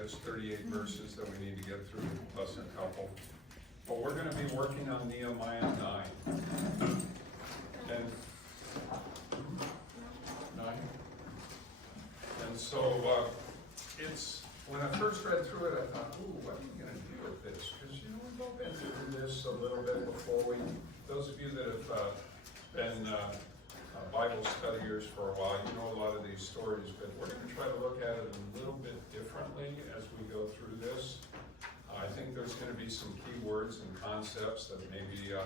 There's 38 verses that we need to get through, plus a couple. But we're going to be working on Nehemiah 9. And so it's, when I first read through it, I thought, ooh, what are you going to do with this? Because, we've all been through this a little bit before. Those of you that have been Bible studiers for a while, you know a lot of these stories, but we're going to try to look at it a little bit differently as we go through this. I think there's going to be some key words and concepts that maybe you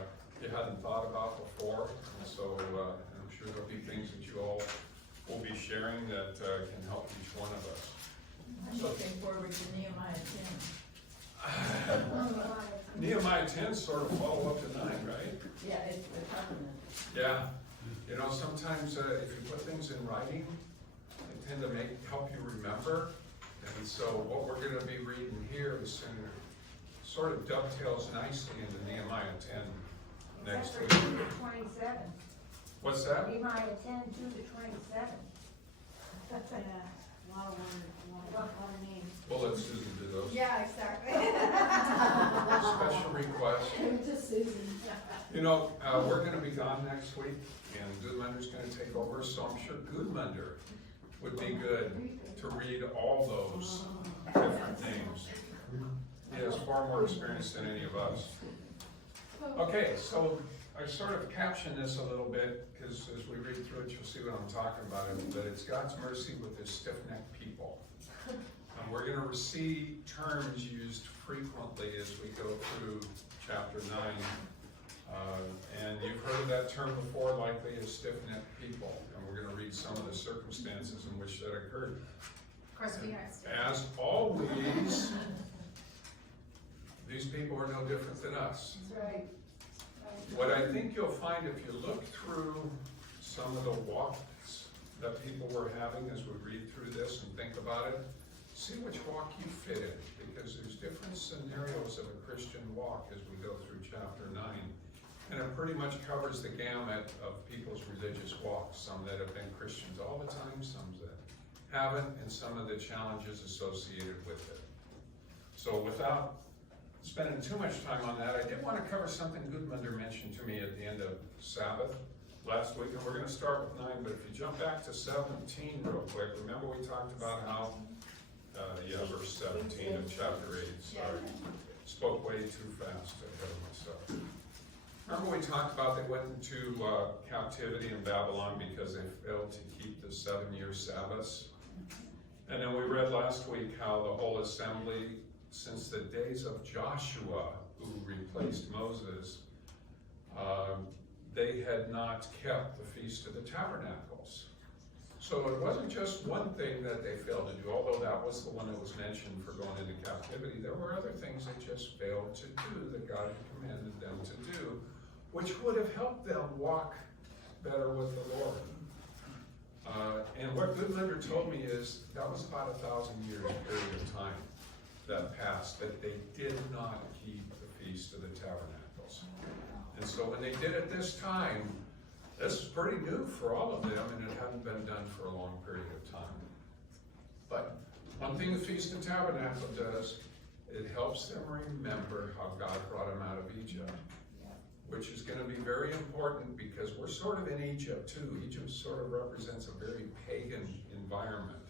hadn't thought about before, and so I'm sure there'll be things that you all will be sharing that can help each one of us. I'm looking forward to Nehemiah 10. Nehemiah 10 sort of follow up to 9, right? Yeah, it's the covenant. Yeah. Sometimes if you put things in writing, they tend to help you remember. And so what we're going to be reading here is sort of dovetails nicely into Nehemiah 10 next week. 2 to 27. What's that? Nehemiah 10, 2 to 27. A lot of names. We'll let Susan do those. Yeah, exactly. Special request. Just Susan. We're going to be gone next week, and Goodmunder's going to take over, so I'm sure Goodmunder would be good to read all those different names. He has far more experience than any of us. Okay, so I sort of captioned this a little bit, because as we read through it, you'll see what I'm talking about, but it's God's mercy with His stiff-necked people. And we're going to see terms used frequently as we go through chapter 9. And you've heard of that term before, likely, as stiff-necked people. And we're going to read some of the circumstances in which that occurred. Of course, we are. As always, these people are no different than us. That's right. What I think you'll find if you look through some of the walks that people were having as we read through this and think about it, see which walk you fit in, because there's different scenarios of a Christian walk as we go through chapter 9. And it pretty much covers the gamut of people's religious walks, some that have been Christians all the time, some that haven't, and some of the challenges associated with it. So without spending too much time on that, I did want to cover something Goodmunder mentioned to me at the end of Sabbath last week, and we're going to start with 9, but if you jump back to 17 real quick, remember we talked about how, verse 17 of chapter 8, sorry, spoke way too fast ahead of myself. Remember we talked about they went into captivity in Babylon because they failed to keep the 7-year Sabbaths. And then we read last week how the whole assembly, since the days of Joshua, who replaced Moses, they had not kept the Feast of the Tabernacles. So it wasn't just one thing that they failed to do, although that was the one that was mentioned for going into captivity. There were other things they just failed to do that God had commanded them to do, which would have helped them walk better with the Lord. And what Goodmunder told me is that was about 1,000 years period of time that passed, that they did not keep the Feast of the Tabernacles. And so when they did it this time, this is pretty new for all of them, and it hadn't been done for a long period of time. But one thing the Feast of Tabernacle does, it helps them remember how God brought them out of Egypt, which is going to be very important because we're sort of in Egypt too. Egypt sort of represents a very pagan environment.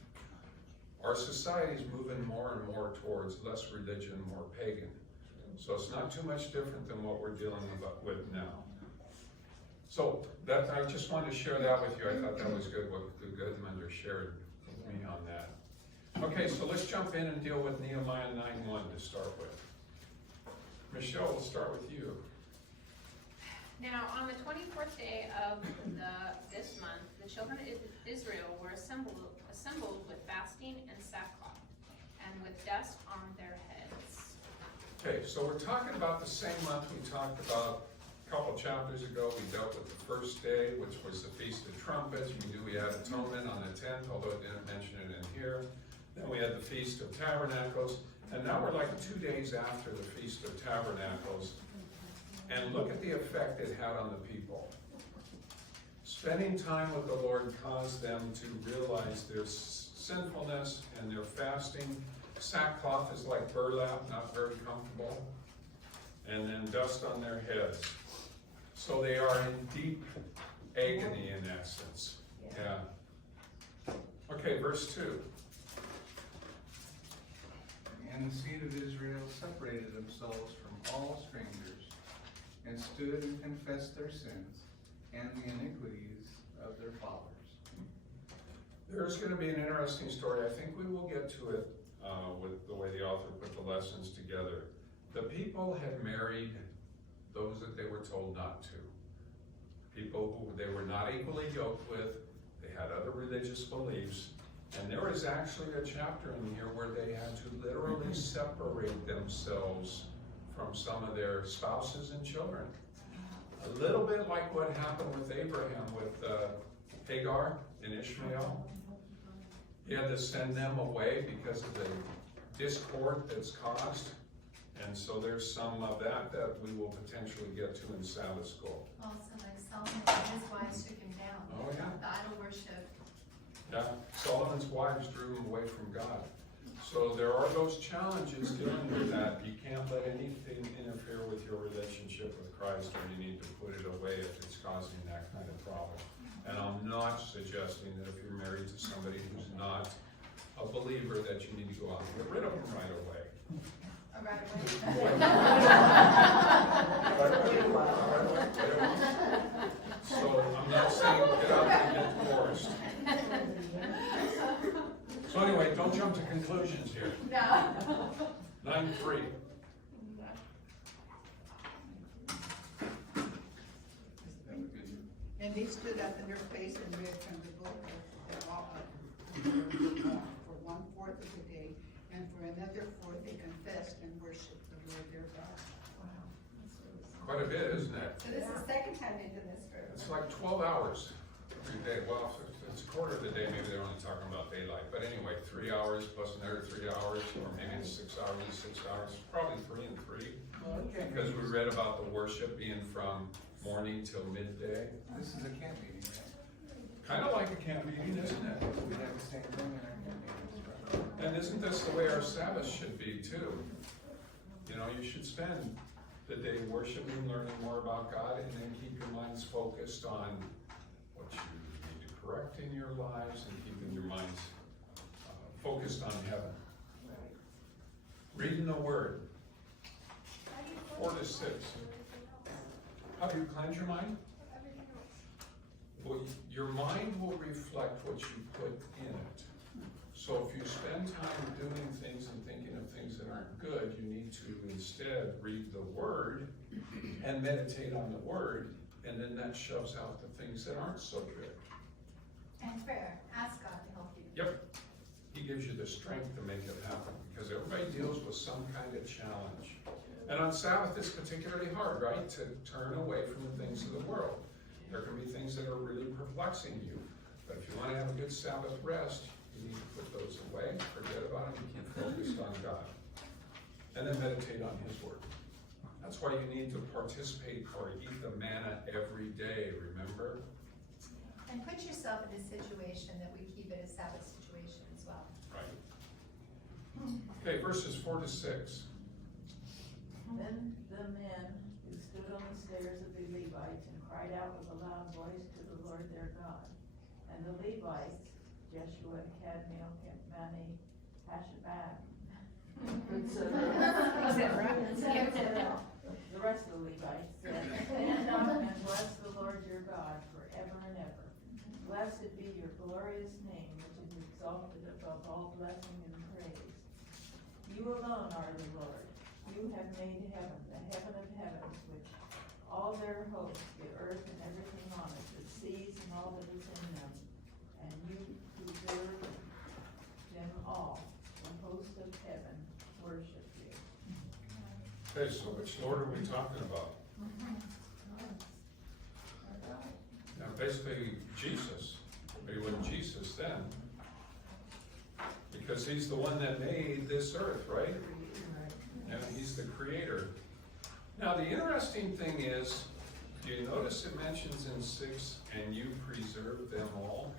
Our society is moving more and more towards less religion, more pagan. So it's not too much different than what we're dealing with now. So that I just wanted to share that with you. I thought that was good what Goodmunder shared with me on that. Okay, so let's jump in and deal with Nehemiah 9:1 to start with. Michelle, we'll start with you. Now, on the 24th day of this month, the children of Israel were assembled with fasting and sackcloth, and with dust on their heads. Okay, so we're talking about the same month we talked about a couple chapters ago. We dealt with the first day, which was the Feast of Trumpets. We knew we had atonement on the 10th, although it didn't mention it in here. Then we had the Feast of Tabernacles, and now we're like 2 days after the Feast of Tabernacles. And look at the effect it had on the people. Spending time with the Lord caused them to realize their sinfulness and their fasting. Sackcloth is like burlap, not very comfortable. And then dust on their heads. So they are in deep agony in essence. Yeah. Okay, verse 2. And the seed of Israel separated themselves from all strangers, and stood and confessed their sins and the iniquities of their fathers. There's going to be an interesting story. I think we will get to it with the way the author put the lessons together. The people had married those that they were told not to. People who they were not equally yoked with. They had other religious beliefs. And there is actually a chapter in here where they had to literally separate themselves from some of their spouses and children. A little bit like what happened with Abraham with Hagar and Ishmael. He had to send them away because of the discord that's caused. And so there's some of that we will potentially get to in Sabbath school. Also, like Solomon and his wives took him down. Oh, yeah. The idol worship. Yeah, Solomon's wives drew him away from God. So there are those challenges dealing with that. You can't let anything interfere with your relationship with Christ, or you need to put it away if it's causing that kind of problem. And I'm not suggesting that if you're married to somebody who's not a believer that you need to go out and get rid of them right away. So I'm not saying get out and get divorced. So anyway, don't jump to conclusions here. No. 9:3. And they stood up in their face and read from the book of the law for 1/4 of the day, and for another fourth they confessed and worshipped the Lord their God. Quite a bit, isn't it? So this is the second time into this group. It's like 12 hours every day. Well, if it's a quarter of the day, maybe they're only talking about daylight. But anyway, 3 hours plus another 3 hours, or maybe it's 6 hours and 6 hours. Probably 3 and 3. Because we read about the worship being from morning till midday. This is a camp meeting, right? Kind of like a camp meeting, isn't it? We have the same thing in our camp meetings, right? And isn't this the way our Sabbath should be too? You know, you should spend the day worshiping, learning more about God, and then keep your minds focused on what you need to correct in your lives, and keeping your minds focused on heaven. Reading the Word, 4 to 6. How do you cleanse your mind? Well, your mind will reflect what you put in it. So if you spend time doing things and thinking of things that aren't good, you need to instead read the Word and meditate on the Word, and then that shoves out the things that aren't so good. And prayer. Ask God to help you. Yep. He gives you the strength to make it happen, because everybody deals with some kind of challenge. And on Sabbath, it's particularly hard, right? To turn away from the things of the world. There can be things that are really perplexing you. But if you want to have a good Sabbath rest, you need to put those away, forget about them, and keep focused on God. And then meditate on His Word. That's why you need to participate or eat the manna every day, remember? And put yourself in a situation that we keep it a Sabbath situation as well. Right. Okay, verses 4 to 6. Then the men who stood on the stairs of the Levites and cried out with a loud voice to the Lord their God. And the Levites, Jeshua, Kadmiel, Mani, Hashabah, the rest of the Levites said, stand up and bless the Lord your God forever and ever. Blessed be your glorious name, which is exalted above all blessing and praise. You alone are the Lord. You have made heaven, the heaven of heavens, which all their hosts, the earth and everything on it, the seas and all that is in them, and you preserve them all. The host of heaven worship you. Okay, so which Lord are we talking about? Now, basically, Jesus. But he wasn't Jesus then. Because he's the one that made this earth, right? And he's the creator. Now, the interesting thing is, do you notice it mentions in 6, and you preserve them all?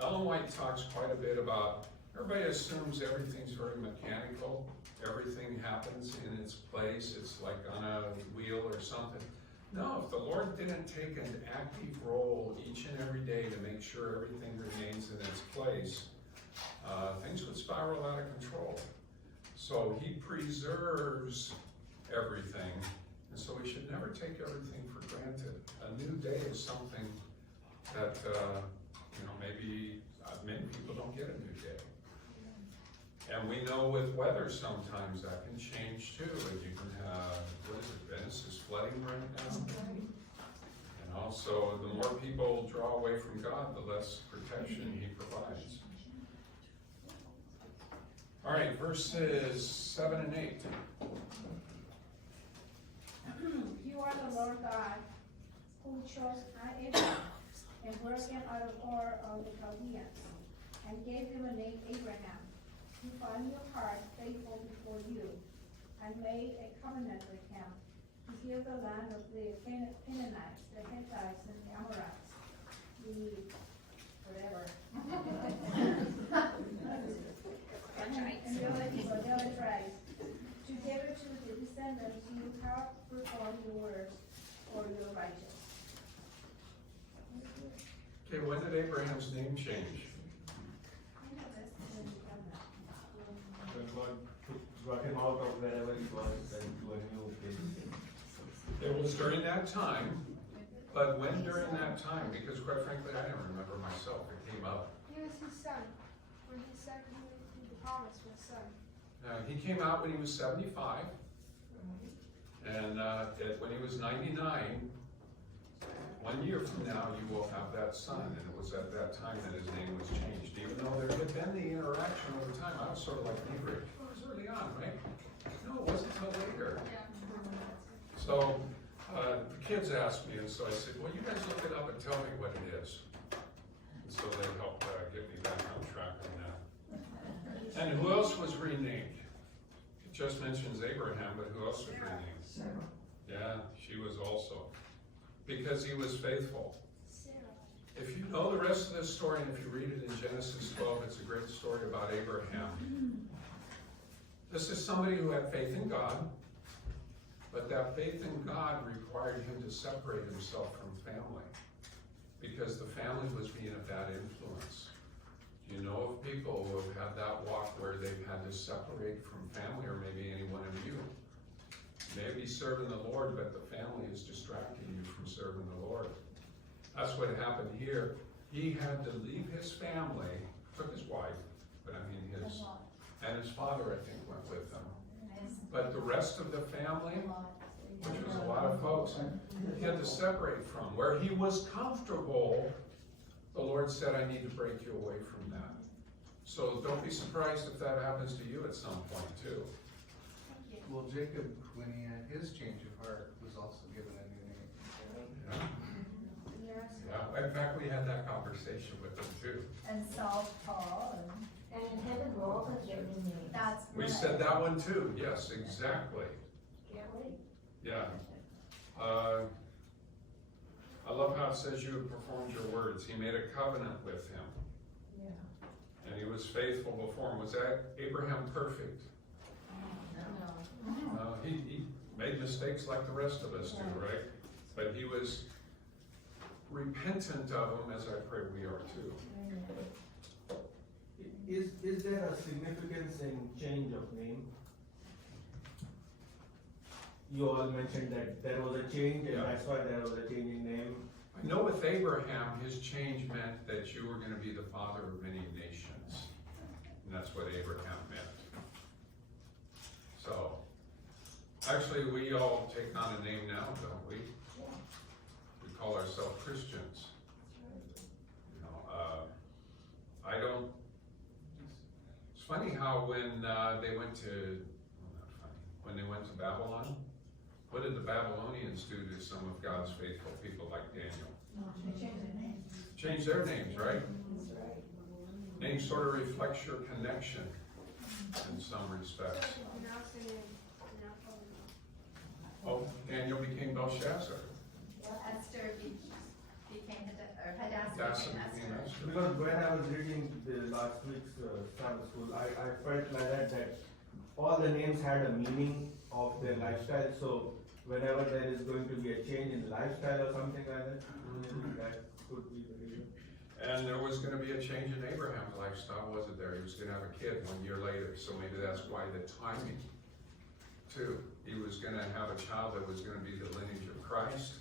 Ellen White talks quite a bit about Everybody assumes everything's very mechanical, everything happens in its place, it's like on a wheel or something. No, if the Lord didn't take an active role each and every day to make sure everything remains in its place, things would spiral out of control. So he preserves everything, and so we should never take everything for granted. A new day is something that, maybe many people don't get a new day. And we know with weather sometimes that can change too, and you can have, Venice is flooding right now. And also, the more people draw away from God, the less protection he provides. All right, verses 7 and 8. You are the Lord God, who chose Abraham and brought him out of Ur of the Chaldeans, and gave him a name Abraham. He found your heart faithful before you, and made a covenant with him, to give the land of the Canaanites, the Hittites, and the Amorites, the whatever. And the other tribes, to give it to the descendants you have performed your words for your righteous. Okay, when did Abraham's name change? I know this. When God brought him out of wherever he was and to a new place. It was during that time, but when during that time? Because quite frankly, I don't remember myself. It came up. He was his son, when he said the promise was son. He came out when he was 75, and when he was 99, 1 year from now, you will have that son, and it was at that time that his name was changed. Even though there had been the interaction over time, I was sort of like Nehemiah. It was early on, right? No, it wasn't until later. So the kids asked me, and so I said, well, you guys look it up and tell me what it is. And so they helped get me back on track on that. And who else was renamed? It just mentions Abraham, but who else was renamed? Sarah. Yeah, she was also. Because he was faithful. Sarah. If you know the rest of this story, and if you read it in Genesis 12, it's a great story about Abraham. This is somebody who had faith in God, but that faith in God required him to separate himself from family, because the family was being a bad influence. You know of people who have had that walk where they've had to separate from family, or maybe any one of you. Maybe serving the Lord, but the family is distracting you from serving the Lord. That's what happened here. He had to leave his family, took his wife, but I mean and his father, I think, went with him. But the rest of the family, which was a lot of folks, he had to separate from. Where he was comfortable, the Lord said, I need to break you away from that. So don't be surprised if that happens to you at some point too. Well, Jacob, when he had his change of heart, was also given a new name. Yeah. Yes. Yeah. In fact, we had that conversation with him too. And Saul, Paul, and in heaven we're all gonna get new names. That's We right. said that one too. Yes, exactly. Can't wait. Yeah. I love how it says you have performed your words. He made a covenant with him. Yeah. And he was faithful before him. Was that Abraham perfect? No. He made mistakes like the rest of us do, right? But he was repentant of them, as I pray we are too. Is there a significance in change of name? You all mentioned that there was a change, and Yeah. that's why there was a change in name. I know with Abraham, his change meant that you were going to be the father of many nations. And that's what Abraham meant. So, actually, we all take on a name now, don't we? We call ourselves Christians. You know, I don't. It's funny how when they went to, well, not funny, when they went to Babylon, what did the Babylonians do to some of God's faithful people like Daniel? Change their names, right? Name sort of reflects your connection in some respects. Oh, Daniel became Belshazzar. Esther became I've had to ask That's him, something else. Because when I was reading the last week's Sabbath school, I felt like that all the names had a meaning of their lifestyle, so whenever there is going to be a change in lifestyle or something like that, maybe that could be the reason. And there was gonna be a change in Abraham's lifestyle, wasn't there? He was gonna have a kid 1 year later, so maybe that's why the timing too. He was gonna have a child that was gonna be the lineage of Christ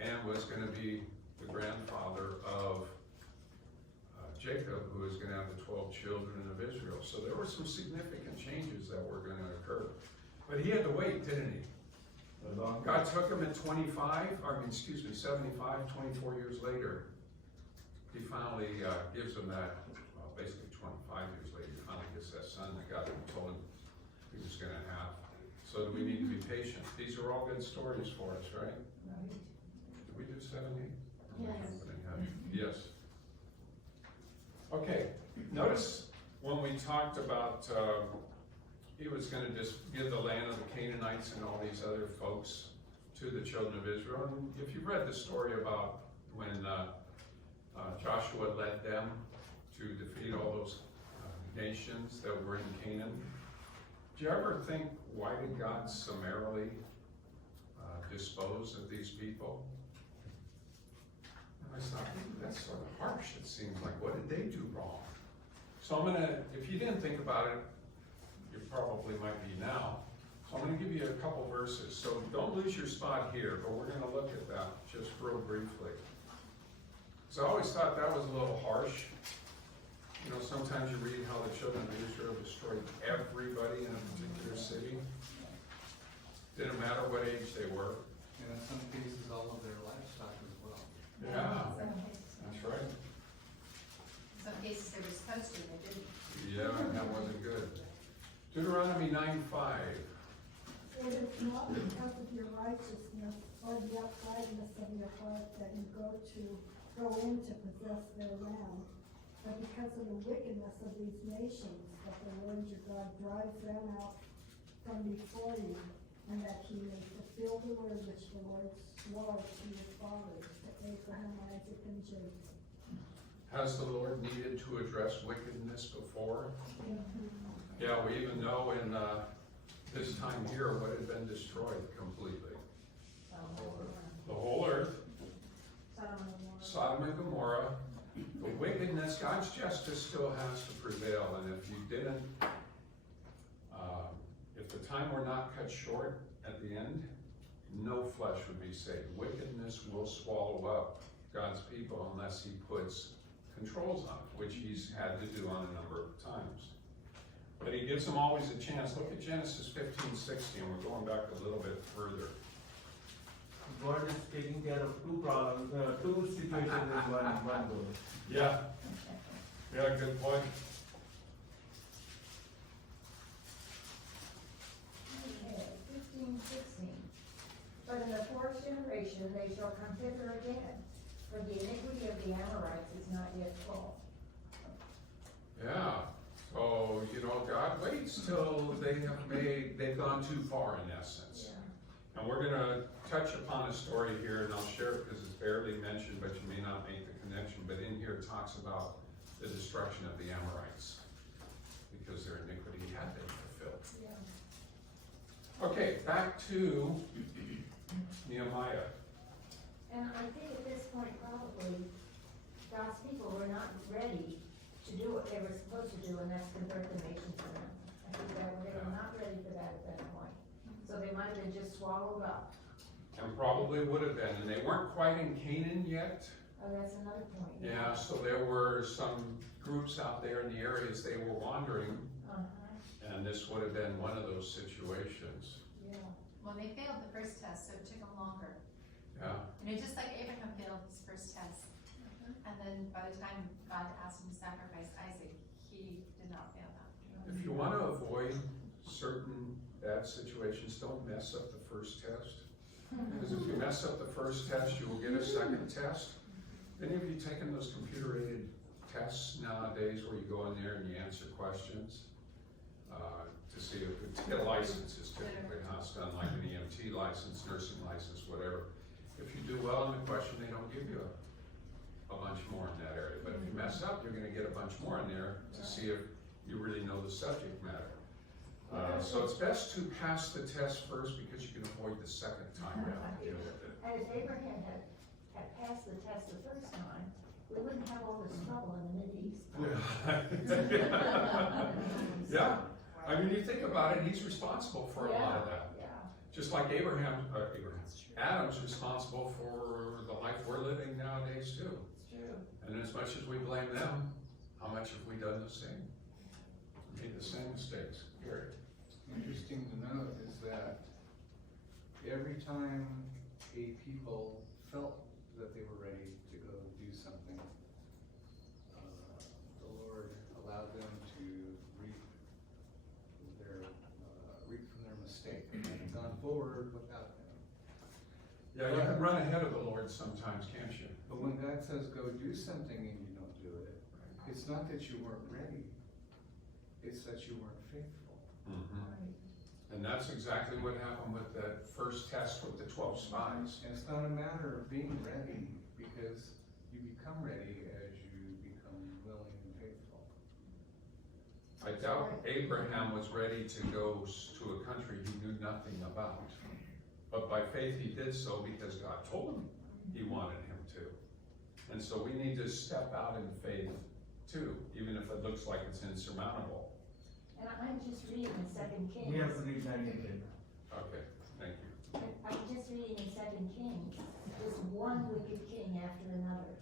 and was gonna be the grandfather of Jacob, who was gonna have the 12 children of Israel. So there were some significant changes that were gonna occur. But he had to wait, didn't he? God took him at 75, 24 years later. He finally gives him that, well, basically 25 years later, he finally gets that son that God told him he was gonna have. So do we need to be patient? These are all good stories for us, right? Did we do 70? Yes. Yes. Okay, notice when we talked about, he was gonna just give the land of the Canaanites and all these other folks to the children of Israel. And if you've read the story about when Joshua led them to defeat all those nations that were in Canaan, do you ever think, why did God summarily dispose of these people? And I thought, that's sort of harsh, it seems like. What did they do wrong? So I'm gonna, if you didn't think about it, you probably might be now. So I'm gonna give you a couple verses. So don't lose your spot here, but we're gonna look at that just real briefly. So I always thought that was a little harsh. You know, sometimes you read how the children of Israel destroyed everybody in a particular city. Didn't matter what age they were. And in some cases, all of their livestock as well. Yeah, Some cases, that's right. in some cases they were supposed to, they didn't. Yeah, that wasn't good. Deuteronomy 9:5. It is not because of your righteousness or the uprightness of your heart that you go in to possess their land, but because of the wickedness of these nations that the Lord your God drives them out from before you, and that he may fulfill the word which the Lord swore to your fathers, to Abraham, Isaac, and Jacob. Has the Lord needed to address wickedness before? Yeah, we even know in this time here what had been destroyed completely. The whole earth, Sodom and Gomorrah, the wickedness, God's justice still has to prevail, and if you didn't, if the time were not cut short at the end, no flesh would be saved. Wickedness will swallow up God's people unless he puts controls on it, which he's had to do on a number of times. But he gives them always a chance. Look at Genesis 15:16. We're going back a little bit further. God is taking care of two problems, two situations in one go. Yeah. Yeah, good point. Okay, 15:16. But in the fourth generation they shall come hither again, for the iniquity of the Amorites is not yet full. Yeah. So, you know, God waits till they've gone too far in essence. And we're gonna touch upon a story here, and I'll share it because it's barely mentioned, but you may not make the connection. But in here it talks about the destruction of the Amorites because their iniquity had been fulfilled. Okay, back to Nehemiah. And I think at this point probably God's people were not ready to do what they were supposed to do, and that's convert the nation to them. I think that they were not ready for that at that point. So they might have been just swallowed up. And probably would have been, and they weren't quite in Canaan yet. Oh, that's another point. Yeah, so there were some groups out there in the areas they were wandering, and this would have been one of those situations. Yeah. Well, they failed the first test, so it took them longer. Yeah, You know, just like Abraham failed his first test. And then by the time God asked him to sacrifice Isaac, he did not fail that. if you want to avoid certain bad situations, don't mess up the first test. Because if you mess up the first test, you will get a second test. Any of you taken those computer-aided tests nowadays where you go in there and you answer questions? To see if, to get a license is typically how it's done, like an EMT license, nursing license, whatever. If you do well in the question, they don't give you a a bunch more in that area. But if you mess up, you're gonna get a bunch more in there to see if you really know the subject matter. So it's best to pass the test first because you can avoid the second time around to deal with it. And if Abraham had passed the test the first time, we wouldn't have all this trouble in the Mideast. Yeah, I mean, you think about it, he's responsible for a lot of that. Yeah. Just like Adam's responsible for the life we're living nowadays too. It's true. And as much as we blame them, how much have we done the same? Made the same mistakes, period. Interesting to note is that every time a people felt that they were ready to go do something, the Lord allowed them to reap from their mistake and gone forward without Him. Yeah, you can run ahead of the Lord sometimes, can't you? But when God says go do something and you don't do it, it's not that you weren't ready, it's that you weren't faithful. And that's exactly what happened with that first test with the 12 spies. And it's not a matter of being ready, because you become ready as you become willing and faithful. I doubt Abraham was ready to go to a country he knew nothing about. But by faith he did so because God told him he wanted him to. And so we need to step out in faith too, even if it looks like it's insurmountable. And I'm just reading in 2 Kings. We have to read 19. Okay, thank you. I'm just reading in 2 Kings, just one wicked king after another.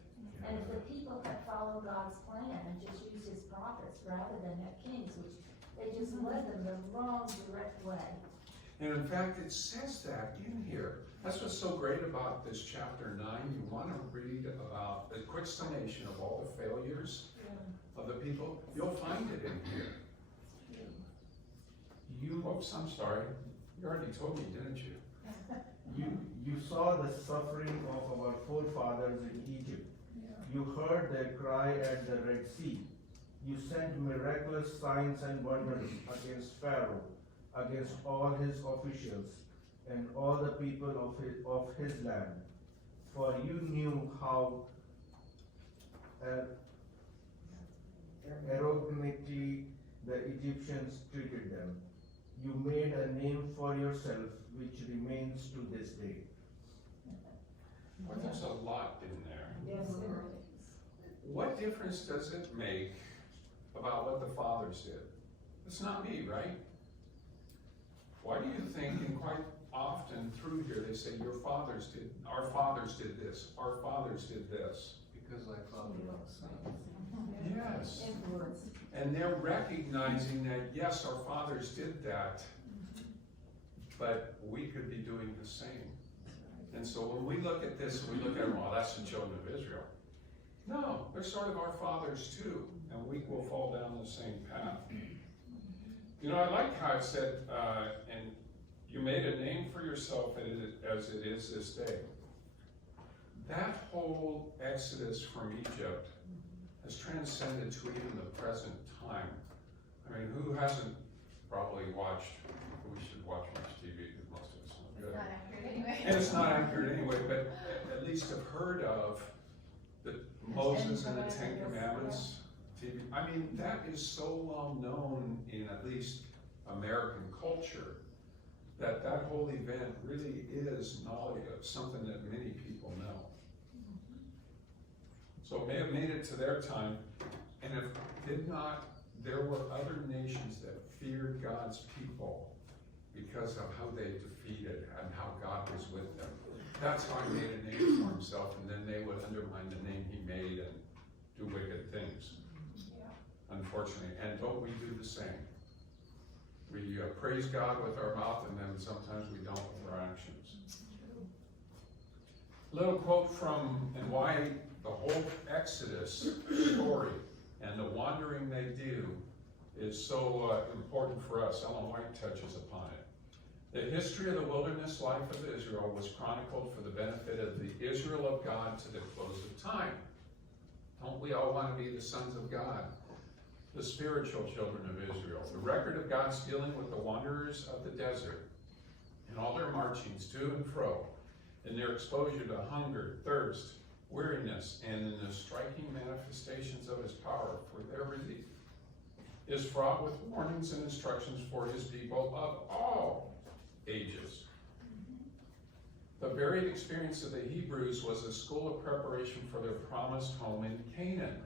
And if the people had followed God's plan and just used His prophets rather than have kings, which they just led them the wrong direct way. And in fact, it says that in here. That's what's so great about this chapter 9. You want to read about a quick summation of all the failures of the people. You'll find it in here. Oops, I'm sorry. You already told me, didn't you? You saw the suffering of our forefathers in Egypt. You heard their cry at the Red Sea. You sent miraculous signs and wonders against Pharaoh, against all his officials, and all the people of his land. For you knew how arrogantly the Egyptians treated them. You made a name for yourself, which remains to this day. Well, there's a lot in there. Yes, there is. What difference does it make about what the fathers did? It's not me, right? Why do you think, and quite often through here, they say, our fathers did this, our fathers did this. Because like father, like son. Yes. Influence. And they're recognizing that, yes, our fathers did that, but we could be doing the same. And so when we look at this, we look at, well, that's the children of Israel. No, they're sort of our fathers too, and we will fall down the same path. You know, I like how it said, and you made a name for yourself as it is this day. That whole exodus from Egypt has transcended to even the present time. I mean, who hasn't probably watched, we should watch much TV because most of us are good. It's not accurate anyway. And it's not accurate anyway, but at least have heard of the Moses and the Ten Commandments TV. I mean, that is so well known in at least American culture that that whole event really is knowledge of something that many people know. So it may have made it to their time, and if did not, there were other nations that feared God's people because of how they defeated and how God was with them. That's how he made a name for himself, and then they would undermine the name he made and do wicked things. Unfortunately, and don't we do the same? We praise God with our mouth, and then sometimes we don't with our actions. Little quote from, and why the whole Exodus story and the wandering they do is so important for us. Ellen White touches upon it. The history of the wilderness life of Israel was chronicled for the benefit of the Israel of God to the close of time. Don't we all want to be the sons of God? The spiritual children of Israel. The record of God's dealing with the wanderers of the desert and all their marchings to and fro, and their exposure to hunger, thirst, weariness, and in the striking manifestations of his power for their relief, is fraught with warnings and instructions for his people of all ages. The varied experience of the Hebrews was a school of preparation for their promised home in Canaan.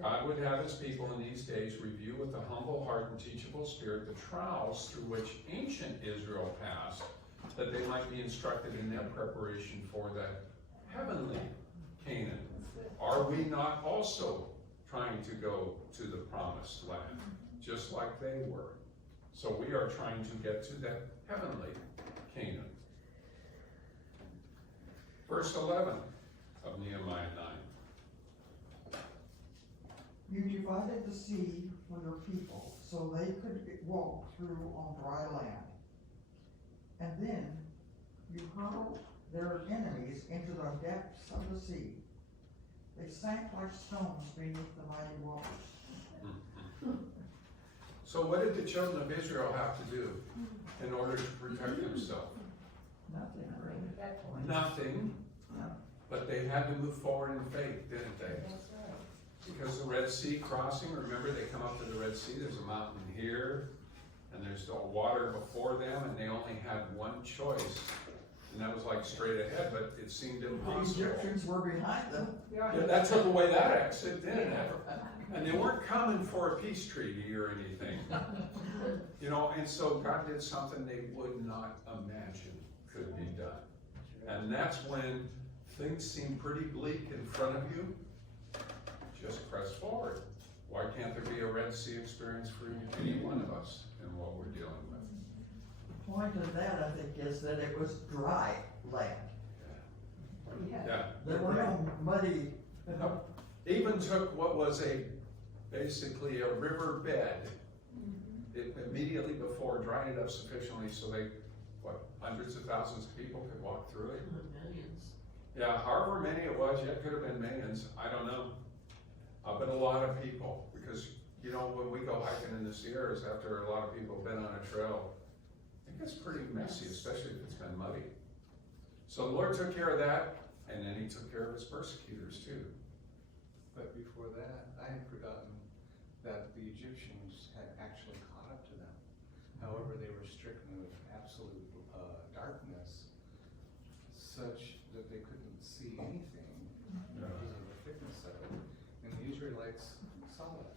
God would have his people in these days review with a humble heart and teachable spirit the trials through which ancient Israel passed, that they might be instructed in their preparation for the heavenly Canaan. Are we not also trying to go to the promised land, just like they were? So we are trying to get to that heavenly Canaan. Verse 11 of Nehemiah 9. You divided the sea for your people, so they could walk through on dry land. And then you hurled their enemies into the depths of the sea. They sank like stones beneath the mighty waters. So what did the children of Israel have to do in order to protect themselves? Nothing really. Nothing. No. But they had to move forward in faith, didn't they? That's right. Because the Red Sea crossing, remember they come up to the Red Sea, there's a mountain here, and there's the water before them, and they only had one choice. And that was like straight ahead, but it seemed The impossible. Egyptians were behind them. Yeah, that took away that exit, didn't it? And they weren't coming for a peace treaty or anything. You know, and so God did something they would not imagine could be done. And that's when things seem pretty bleak in front of you. Just press forward. Why can't there be a Red Sea experience for any one of us in what we're dealing with? The point of that, I think, is that it was dry land. Yeah. There were no muddy. Even took what was basically a river bed, it immediately before dried it up sufficiently so they, hundreds of thousands of people could walk through it. Millions. Yeah, however many it was, yeah, it could have been millions, I don't know. But a lot of people, because, you know, when we go hiking in the Sierras, after a lot of people have been on a trail, it gets pretty messy, especially if it's been muddy. So the Lord took care of that, and then he took care of his persecutors too. But before that, I had forgotten that the Egyptians had actually caught up to them. However, they were stricken with absolute darkness, such that they couldn't see anything because of the thickness of it. And the Israelites saw that.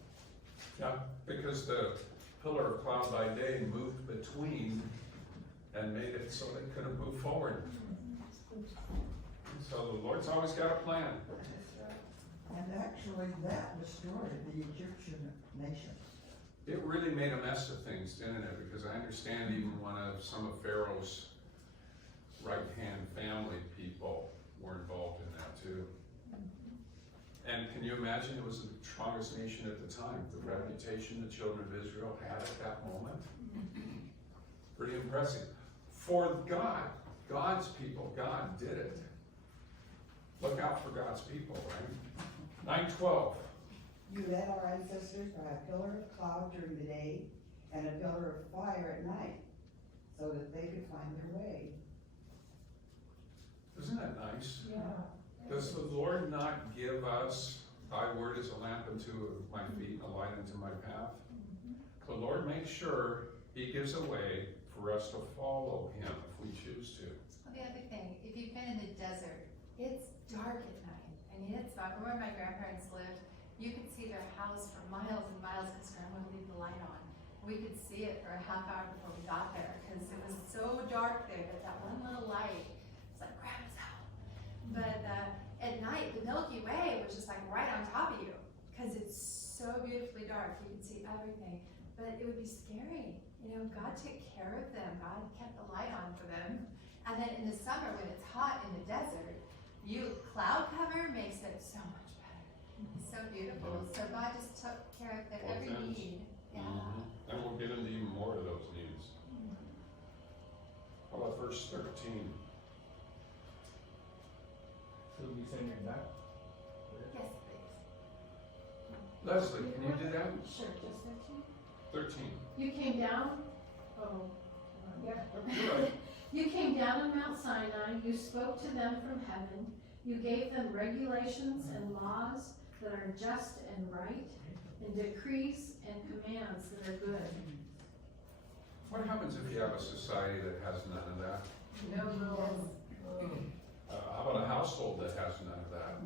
Yeah, because the pillar of cloud by day moved between and made it so they couldn't move forward. So the Lord's always got a plan. And actually, that destroyed the Egyptian nation. It really made a mess of things, didn't it? Because I understand even some of Pharaoh's right-hand family people were involved in that too. And can you imagine it was the strongest nation at the time? The reputation the children of Israel had at that moment? Pretty impressive. For God, God's people, God did it. Look out for God's people, right? 9:12. You led our ancestors by a pillar of cloud during the day and a pillar of fire at night, so that they could find their way. Isn't that nice? Yeah. Does the Lord not give us, thy word is a lamp unto my feet, a light unto my path? The Lord makes sure he gives a way for us to follow him if we choose to. Well, the other thing, if you've been in the desert, it's dark at night. I mean, it's not where my grandparents lived. You could see their house for miles and miles because grandma would leave the light on. We could see it for a half hour before we got there because it was so dark there that that one little light was like grandma's house. But at night, the Milky Way was just like right on top of you because it's so beautifully dark. You could see everything, but it would be scary. You know, God took care of them. God kept the light on for them. And then in the summer when it's hot in the desert, cloud cover makes it so much better. It's so beautiful. So God just took care of their every need. Yeah. Mm-hmm. And we'll get into even more of those needs. How about verse 13? Should we send it back? Yes, please. Leslie, can you do that? Sure, just 13. 13. You came down, yeah. You're right. You came down on Mount Sinai, you spoke to them from heaven, You gave them regulations and laws that are just and right, and decrees and commands that are good. What happens if you have a society that has none of that? No rules. How about a household that has none of that?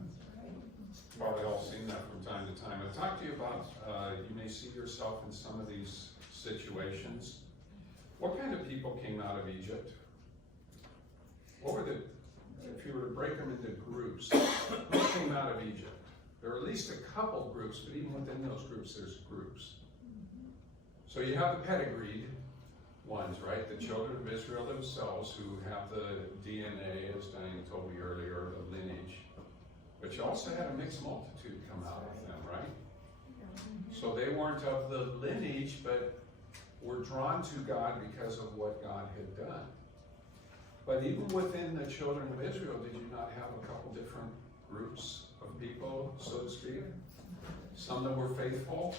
Probably all seen that from time to time. I've talked to you about, you may see yourself in some of these situations. What kind of people came out of Egypt? What were the, if you were to break them into groups, who came out of Egypt? There are at least a couple groups, but even within those groups, there's groups. So you have the pedigreed ones, right? The children of Israel themselves who have the DNA, as Diane told me earlier, the lineage. But you also had a mixed multitude come out of them, right? So they weren't of the lineage, but were drawn to God because of what God had done. But even within the children of Israel, did you not have a couple different groups of people, so to speak? Some that were faithful,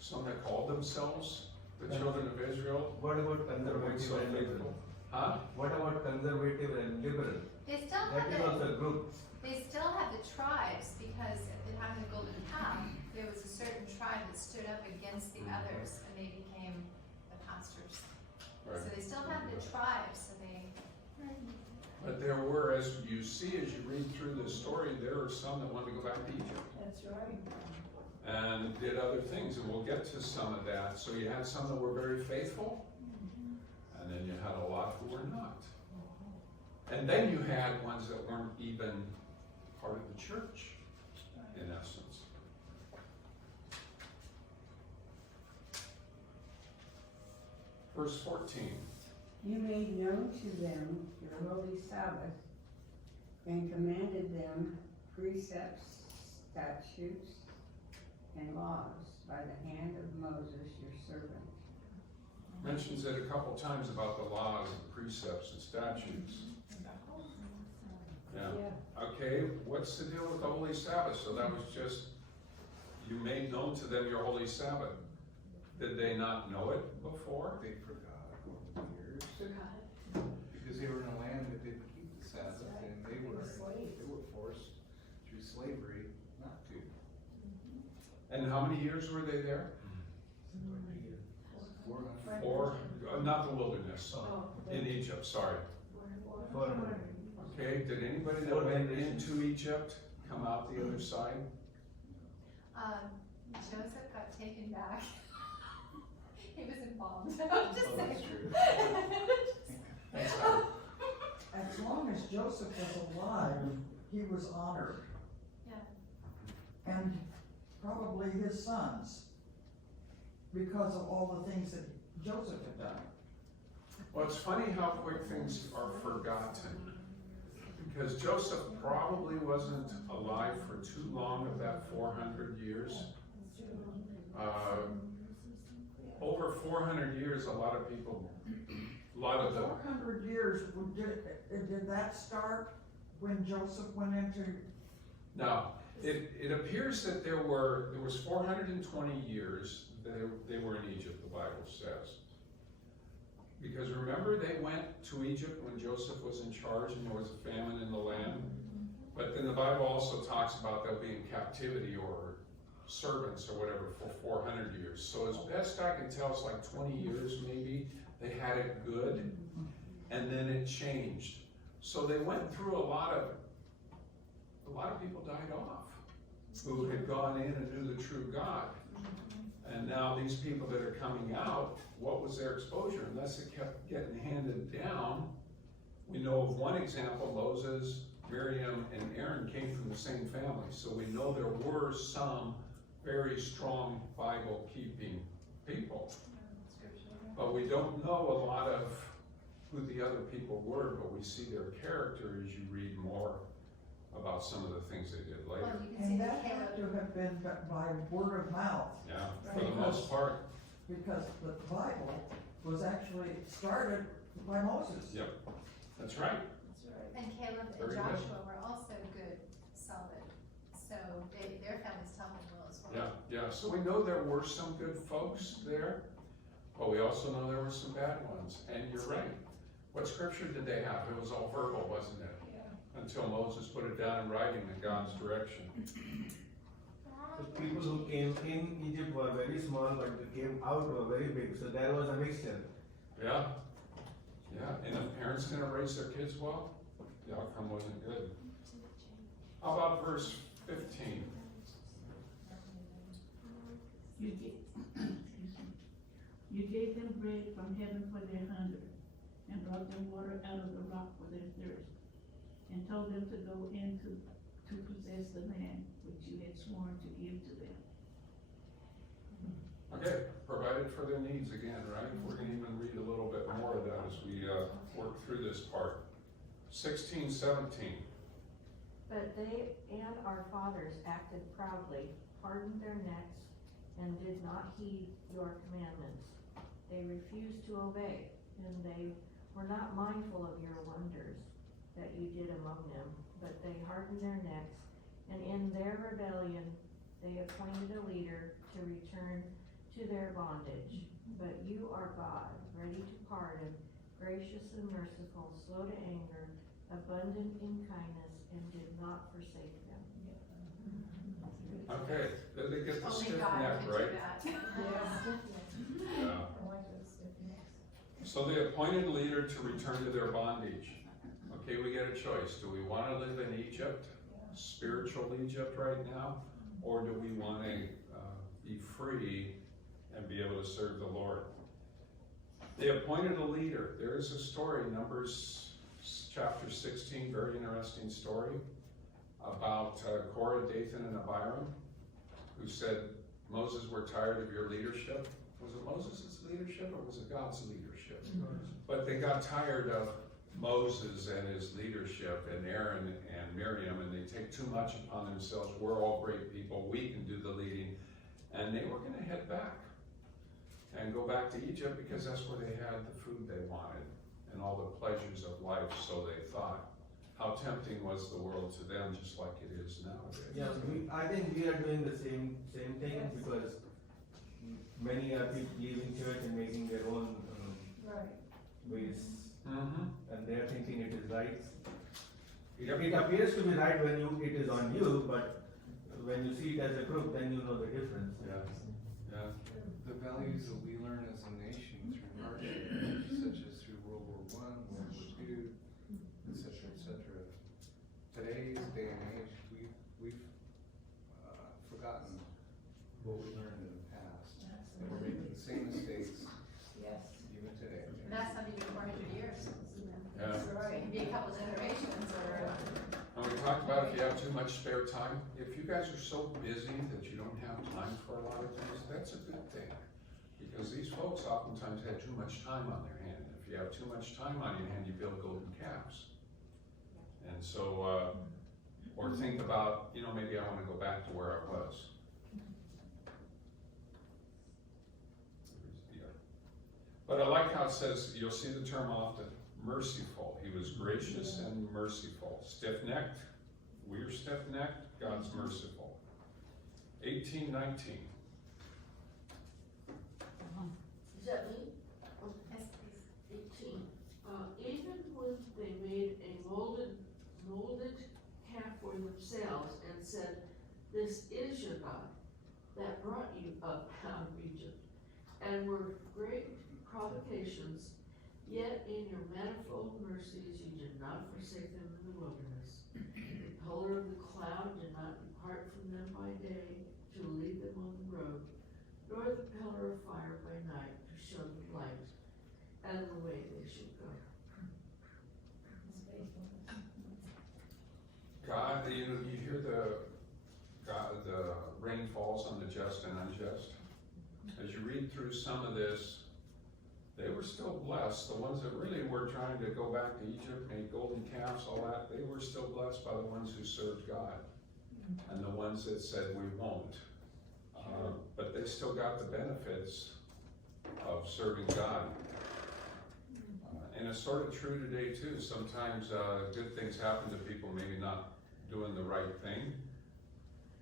some that called themselves the children of Israel. What about conservative and liberal? Huh? What about conservative and liberal? They still That have is also a group. they still have the tribes, because at the time of the Golden Calf, there was a certain tribe that stood up against the others, and they became the pastors. Right. So they still have the tribes, so they, But there were, as you see, as you read through this story, there are some that wanted to go back to Egypt That's right. and did other things, and we'll get to some of that. So you had some that were very faithful, and then you had a lot who were not. And then you had ones that weren't even part of the church, in essence. Verse 14. You made known to them your holy Sabbath, and commanded them precepts, statutes, and laws by the hand of Moses your servant. Mentions it a couple times about the laws and precepts and statutes. Yeah. Okay, what's the deal with the Holy Sabbath? So that was just, you made known to them your Holy Sabbath. Did they not know it before? They forgot over the years. Because they were in a land that didn't keep the Sabbath, and they were forced through slavery not to. And how many years were they there? 400. Or, not the wilderness, in Egypt, sorry. 400. Okay, did anybody that went into Egypt come out the other side? Joseph got taken back. He was embalmed. I'm just Oh, that's saying. true. As long as Joseph was alive, he was honored. Yeah. And probably his sons, because of all the things that Joseph had done. Well, it's funny how quick things are forgotten. Because Joseph probably wasn't alive for too long of that 400 years. Over 400 years, a lot of people, a lot of the... 400 years, did that start when Joseph went into? Now, it appears that there was 420 years that they were in Egypt, the Bible says. Because remember, they went to Egypt when Joseph was in charge and there was a famine in the land. But then the Bible also talks about they'll be in captivity or servants or whatever for 400 years. So as best I can tell, it's like 20 years maybe. They had it good, and then it changed. So they went through a lot of people died off who had gone in and knew the true God. And now these people that are coming out, what was their exposure? Unless it kept getting handed down. We know of one example, Moses, Miriam, and Aaron came from the same family. So we know there were some very strong Bible-keeping people. But we don't know a lot of who the other people were, but we see their character as you read more about some of the things they did later. Well, you can see And that that had to Caleb. have been by word of mouth, Yeah, for the most part. because the Bible was actually started by Moses. Yep, that's right. And Caleb and Very good. Joshua were also good, solid. So their families tell them well as well. Yeah, so we know there were some good folks there, but we also know there were some bad ones. And you're right. What scripture did they have? It was all verbal, wasn't it? until Moses put it down in writing in God's direction. The people who came in Egypt were very small, but they came out were very big, so there was a mixture. Yeah, yeah, and if parents didn't raise their kids well, the outcome wasn't good. How about verse 15? You gave them bread from heaven for their hunger, and brought them water out of the rock for their thirst, and told them to go in to possess the land which you had sworn to give to them. Okay, provided for their needs again, right? We're gonna even read a little bit more of that as we work through this part. 16, 17. But they and our fathers acted proudly, hardened their necks, and did not heed your commandments. They refused to obey, and they were not mindful of your wonders that you did among them, but they hardened their necks, and in their rebellion they appointed a leader to return to their bondage. But you are God, ready to pardon, gracious and merciful, slow to anger, abundant in kindness, and did not forsake them. Okay, did they get the Only stiff God neck, can do right? that. Yeah. So they appointed a leader to return to their bondage. Okay, we get a choice. Do we want to live in Egypt, spiritual Egypt right now? Or do we want to be free and be able to serve the Lord? They appointed a leader. There is a story, Numbers chapter 16, very interesting story about Korah, Dathan, and Abiram, who said, Moses, we're tired of your leadership. Was it Moses' leadership or was it God's leadership? But they got tired of Moses and his leadership, and Aaron and Miriam, and they take too much upon themselves. We're all great people. We can do the leading. And they were going to head back and go back to Egypt because that's where they had the food they wanted and all the pleasures of life, so they thought. How tempting was the world to them, just like it is nowadays. Yeah, I think we are doing the same thing because many are leaving church and making their own ways, and they are thinking it is right. It appears to be right when it is on you, but when you see it as a group, then you know the difference. Yeah, yeah. The values that we learn as a nation through hardship, such as through World War I, World War II, etc., etc. Today's day and age, we've forgotten what we learned in the past, and we're making the same mistakes even today. And that's not even 400 years. Yeah. So it can be a couple generations or. And we talked about if you have too much spare time. If you guys are so busy that you don't have time for a lot of things, that's a good thing. Because these folks oftentimes had too much time on their hand. If you have too much time on your hand, you build golden calves. And so, or think about, maybe I want to go back to where I was. But I like how it says, you'll see the term often, merciful. He was gracious and merciful. Stiff-necked, we're stiff-necked, God's merciful. 18:19. Is that me? Yes, please. 18. Even when they made a molded calf for themselves and said, this is your God that brought you up out of Egypt, and were great provocations, yet in your manifold mercies you did not forsake them in the wilderness. The pillar of the cloud did not depart from them by day to lead them on the road, nor the pillar of fire by night to show them light and the way they should go. God, you hear the rain falls on the just and unjust. As you read through some of this, they were still blessed. The ones that really were trying to go back to Egypt, make golden calves, all that, they were still blessed by the ones who served God. And the ones that said, we won't. But they still got the benefits of serving God. And it's sort of true today too. Sometimes good things happen to people, maybe not doing the right thing,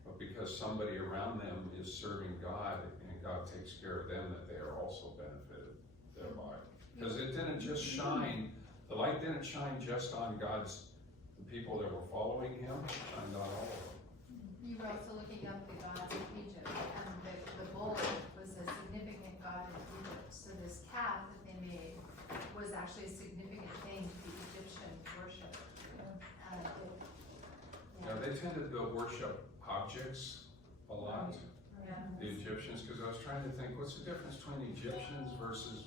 but because somebody around them is serving God and God takes care of them, that they are also benefited thereby. Because it didn't just shine, the light didn't shine just on God's The people that were following him, and not all of them. You were also looking up the gods of Egypt, and the bull was a significant god in Egypt. So this calf that they made was actually a significant thing to the Egyptian worship. Yeah, they tended to worship objects a lot, the Egyptians, because I was trying to think, what's the difference between the Egyptians versus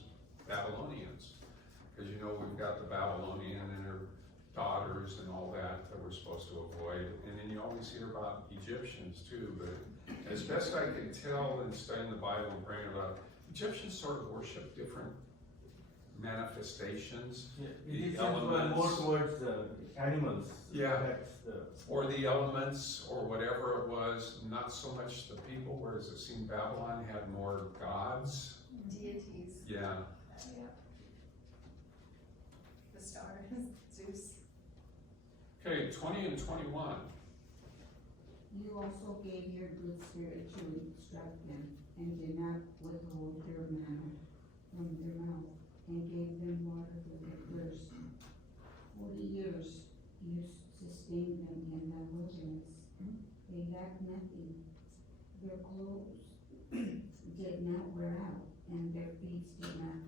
Babylonians? Because you know, we've got the Babylonian and her daughters and all that we're supposed to avoid. And then you always hear about Egyptians too, but as best I can tell in studying the Bible and praying about it, Egyptians sort of worship different manifestations. Yeah, The Egyptians were more elements. towards the animals. Yeah. That's the. Or the elements, or whatever it was, not so much the people, whereas it seemed Babylon had more gods. Deities, Yeah, the stars, Zeus. okay, 20 and 21. You also gave your good spirit to instruct them, and did not withhold their manna from their mouth, and gave them water for their thirst. 40 years you sustained them in the wilderness. They lacked nothing. Their clothes did not wear out, and their feet did not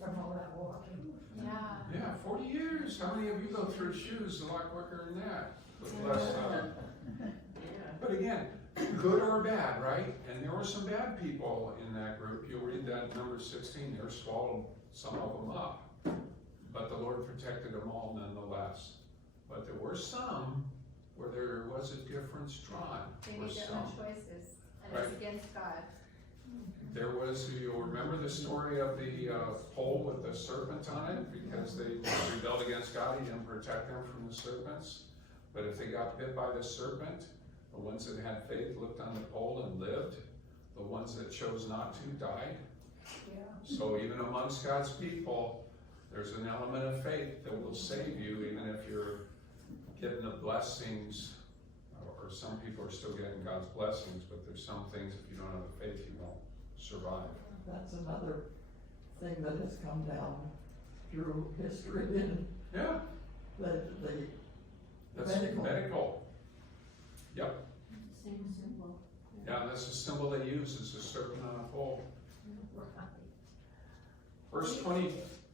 From all that walking. Yeah. Yeah, 40 years. How many of you go through shoes a lot quicker than that? With less, but again, good or bad, right? And there were some bad people in that group. You'll read that in number 16. They swallowed some of them up. But the Lord protected them all nonetheless. But there were some where there was a difference drawn. They Were made their some. own choices, and it's Right. against God. There was, you'll remember the story of the pole with the serpent on it, because they rebelled against God, He didn't protect them from the serpents. But if they got bit by the serpent, the ones that had faith looked on the pole and lived. The ones that chose not to died. So even amongst God's people, there's an element of faith that will save you, even if you're getting the blessings, or some people are still getting God's blessings, but there's some things, if you don't have the faith, you won't survive. That's another thing that has come down through history in Yeah, the that's medical. Yep, Same symbol. yeah, that's the symbol they use, is a serpent on a pole. Verse 22.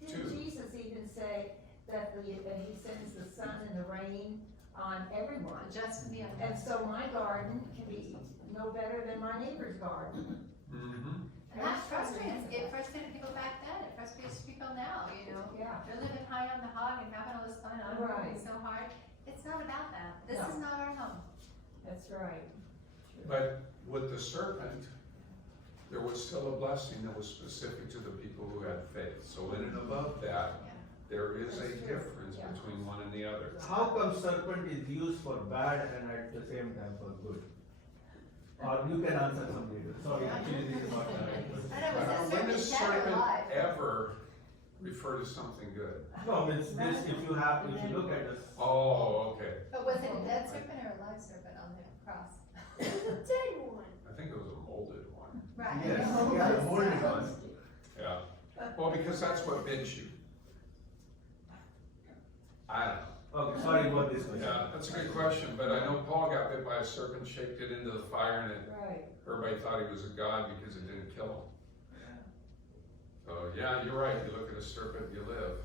Didn't Jesus even say that he sends the sun and the rain on everyone? Just to be on. And so my garden can be no better than my neighbor's garden. Mm-hmm. And that frustrates, it frustrated people back then, it frustrates people now, you know? Yeah. They're living high on the hog and having all this fun, I'm working Right. so hard. It's not about that. This No. is not our home. That's right. But with the serpent, there was still a blessing that was specific to the people who had faith. So in and above that, Yeah. there is a That's true. difference Yeah. between one and the other. How come serpent is used for bad and at the same time for good? Or you can answer some later. Sorry, actually this is not I know, was that When does serpent dead or serpent alive? ever refer to something good? No, it's this, if you look at this. Oh, okay. But was it a dead serpent or a live serpent on the cross? It was a dead one. I think it was a molded one. Right. Yes, Yeah. yeah, the molded one. Yeah. Well, because that's what bids you. I don't know. Okay, sorry about this question. Yeah, that's a good question, but I know Paul got bit by a serpent, shaped it into the fire, and Right. everybody thought he was a god because it didn't kill him. So, yeah, you're right, you look at a serpent, you live.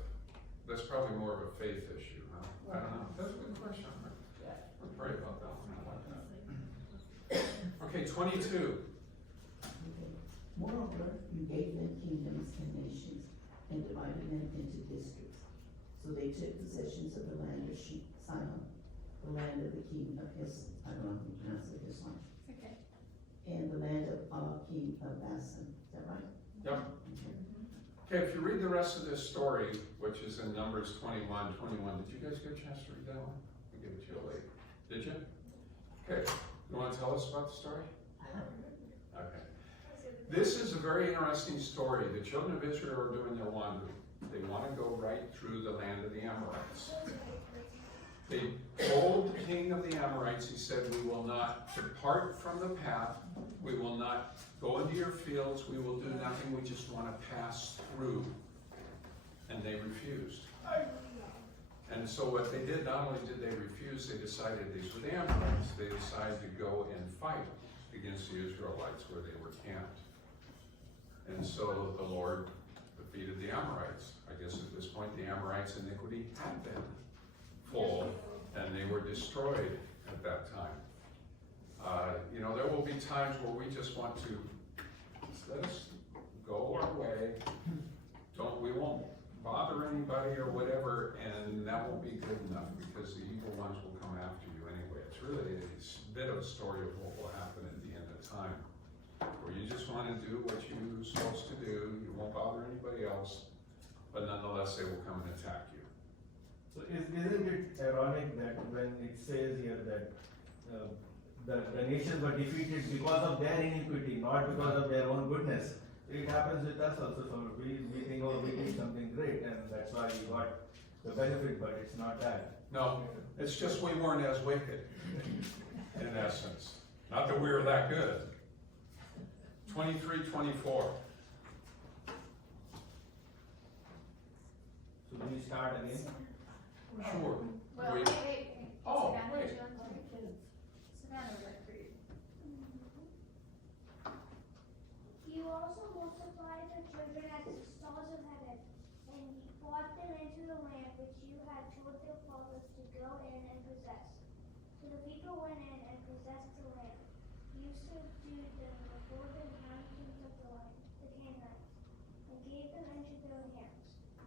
That's probably more of a faith issue, huh? I don't know, that's a good question. We'll pray about that one, I like that. Okay, 22. Moreover, you gave them kingdoms and nations, and divided them into districts. So they took possessions of the land of Sihon, the land of the king of His, I don't know how to pronounce it this one, Okay. and the land of king of Bashan. Is that right? Yep. Okay, if you read the rest of this story, which is in Numbers 21, did you guys get a chance to read that one? I gave it to you late. Did you? Okay, you wanna tell us about the story? Okay. This is a very interesting story. The children of Israel are doing their wandering. They want to go right through the land of the Amorites. They told the king of the Amorites, he said, we will not depart from the path. We will not go into your fields. We will do nothing. We just want to pass through. And they refused. And so what they did, not only did they refuse, they decided, these were the Amorites, they decided to go and fight against the Israelites where they were camped. And so the Lord defeated the Amorites. I guess at this point the Amorites' iniquity had been full and they were destroyed at that time. You know, there will be times where we just want to let us go our way. We won't bother anybody or whatever, and that won't be good enough because the evil ones will come after you anyway. It's really a bit of a story of what will happen at the end of time, where you just want to do what you're supposed to do, you won't bother anybody else, but nonetheless they will come and attack you. So isn't it ironic that when it says here that the nations were defeated because of their iniquity, not because of their own goodness? It happens with us also. So we think, oh, we did something great and that's why we got the benefit, but it's not that. No, it's just we weren't as wicked, in essence. Not that we were that good. 23-24. So do we start again? Sure. Well, We- wait. Oh, Savannah, wait. would you like to read? Savannah would like to read. You also multiplied the children as the stars of heaven, and you brought them into the land which you had told their fathers to go in and possess. So the people went in and possessed the land. You subdued them before the inhabitants of the land, the Canaanites, and gave them into their hands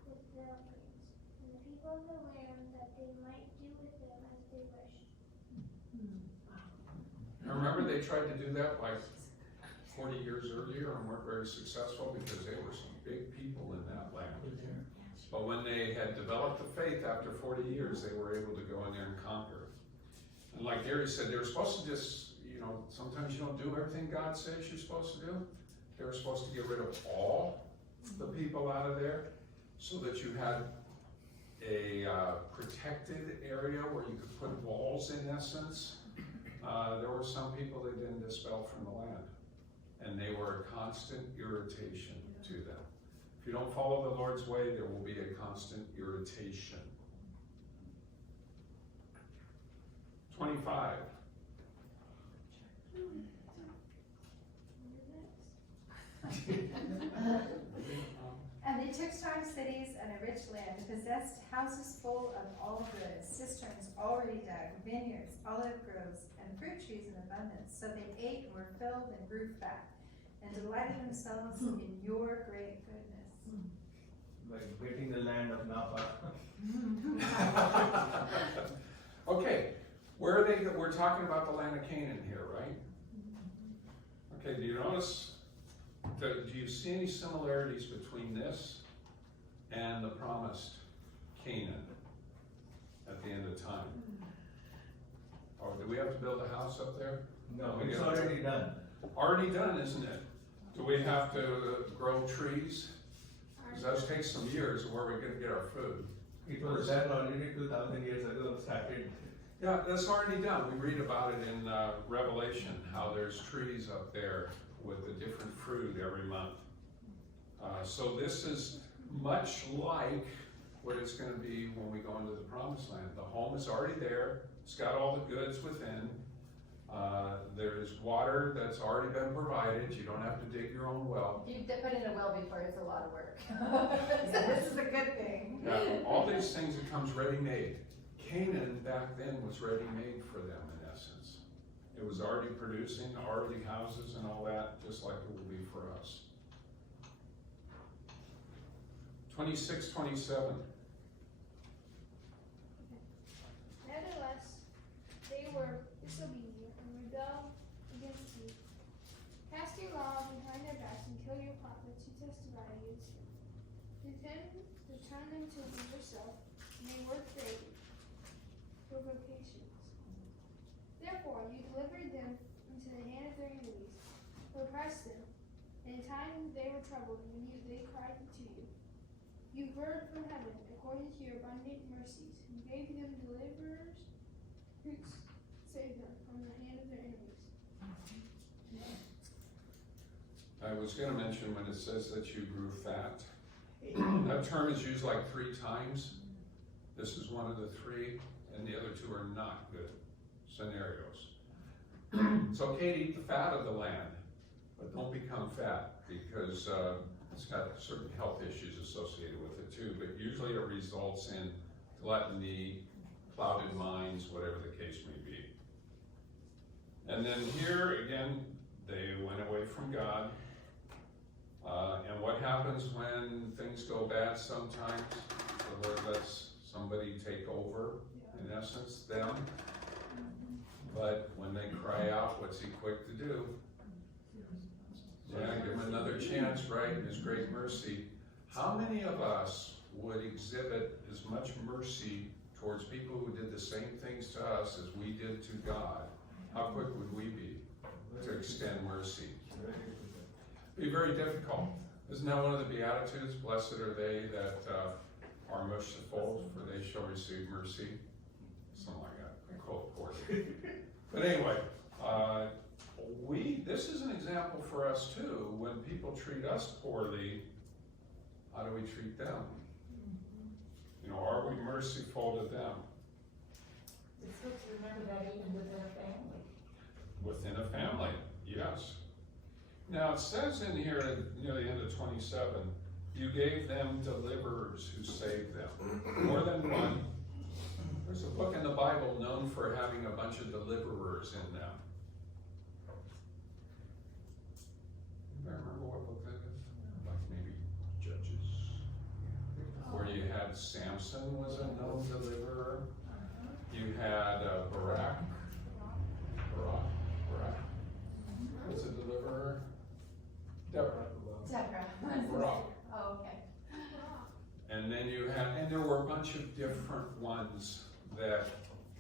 with their kings, and the people of the land, that they might do with them as they wished. I remember they tried to do that like 40 years earlier and weren't very successful because they were some big people in that land. But when they had developed the faith after 40 years, they were able to go in there and conquer. And like Gary said, they were supposed to just, you know, sometimes you don't do everything God says you're supposed to do. They were supposed to get rid of all the people out of there so that you had a protected area where you could put walls in essence. There were some people they didn't dispel from the land, and they were a constant irritation to them. If you don't follow the Lord's way, there will be a constant irritation. 25. And they took strong cities and a rich land, possessed houses full of all goods, cisterns already dug, vineyards, olive groves, and fruit trees in abundance. So they ate and were filled and grew fat, and delighted themselves in your great goodness. Like getting the land of Napa. Okay, where are they? We're talking about the land of Canaan here, right? Okay, do you notice, do you see any similarities between this and the promised Canaan at the end of time? Or do we have to build a house up there? No, it's already done. Already done, isn't it? Do we have to grow trees? Because those take some years where we're gonna get our food. It was done already 2,000 years ago, started. Yeah, that's already done. We read about it in Revelation, how there's trees up there with a different fruit every month. So this is much like what it's gonna be when we go into the promised land. The home is already there. It's got all the goods within. There's water that's already been provided. You don't have to dig your own well. If you put in a well before, it's a lot of work. So this is a good thing. Yeah, all these things, it comes ready-made. Canaan back then was ready-made for them in essence. It was already producing, already houses and all that, just like it will be for us. 26-27. Nevertheless, they were disobedient and rebelled against you. Cast your law behind their backs and kill your prophets who testify against you. Turn them to yourself, and they work great provocations. Therefore, you delivered them into the hand of their enemies, who oppressed them. In time they were troubled, and they cried to you. You heard from heaven, according to your abundant mercies. You gave them deliverers who saved them from the hand of their enemies. I was going to mention when it says that you grew fat, that term is used like 3 times. This is one of the three, and the other two are not good scenarios. It's okay to eat the fat of the land, but don't become fat, because it's got certain health issues associated with it too, but usually it results in gluttony, clouded minds, whatever the case may be. And then here, again, they went away from God. And what happens when things go bad sometimes? The Lord lets somebody take over, in essence, them. But when they cry out, what's he quick to do? Yeah, give him another chance, right, in his great mercy. How many of us would exhibit as much mercy towards people who did the same things to us as we did to God? How quick would we be to extend mercy? Be very difficult. Isn't that one of the Beatitudes? Blessed are they that are merciful, for they shall receive mercy. Something like that. I quote poorly. But anyway, this is an example for us too. When people treat us poorly, how do we treat them? You know, are we merciful to them? It's good to remember that even within a family. Within a family, yes. Now it says in here near the end of 27, you gave them deliverers who saved them. More than one. There's a book in the Bible known for having a bunch of deliverers in them. I remember what book that is? Like maybe Judges. Where you had Samson was a known deliverer. You had Barak was a deliverer. Deborah. Barak. Oh, okay. And then you had, and there were a bunch of different ones that